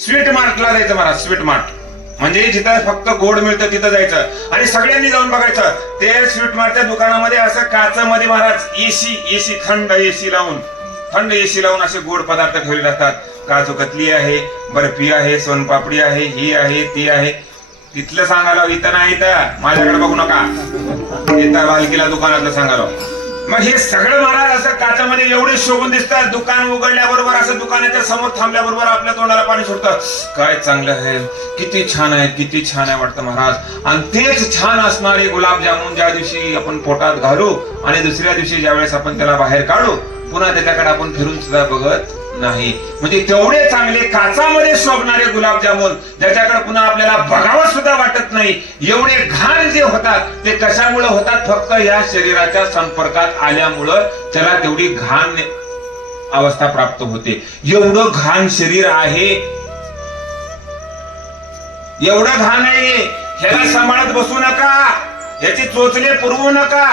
Sweet मार्टला जायचं Maharaj. Sweet mart म्हणजे जिथं फक्त गोड मिळतं तिथं जायचं आणि सगळ्यांनी जाऊन बघायचं. ते स्वीट मार्टच्या दुकानामध्ये असं काचामध्ये महाराज एसी थंड एसी लावून असे गोड पदार्थ ठेवलेले असतात. काजू कतली आहे, बर्फी आहे, सोनपापडी आहे, ही आहे, ती आहे. तिथलं सांगायला इथं नाही, इथं माझ्याकडे बघू नका, इथं बालकीला दुकानातलं सांगायला. मग हे सगळं महाराज असं काचामध्ये एवढे शोभून दिसतात. दुकान उघडल्याबरोबर असं दुकानाच्या समोर थांबल्याबरोबर आपल्या तोंडाला पाणी सुटतं. काय चांगलं आहे, किती छान आहे, किती छान आहे वाटतं महाराज. आणि तेच छान असणारे गुलाबजामुन ज्या दिवशी आपण पोटात घालू आणि दुसऱ्या दिवशी ज्यावेळेस आपण त्याला बाहेर काढू, पुन्हा त्याच्याकडे आपण फिरून सुद्धा बघत नाही. म्हणजे तेवढे चांगले काचामध्ये शोभणारे गुलाबजामुन ज्याच्याकडे पुन्हा आपल्याला बघावं सुद्धा वाटत नाही. एवढे घाण जे होतात ते कशामुळे होतात? फक्त या शरीराच्या संपर्कात आल्यामुळं त्याला तेवढी घाण अवस्था प्राप्त होते. एवढं घाण शरीर आहे, एवढं घाण आहे. ह्याला सांभाळत बसू नका, याची चोचले पुरवू नका.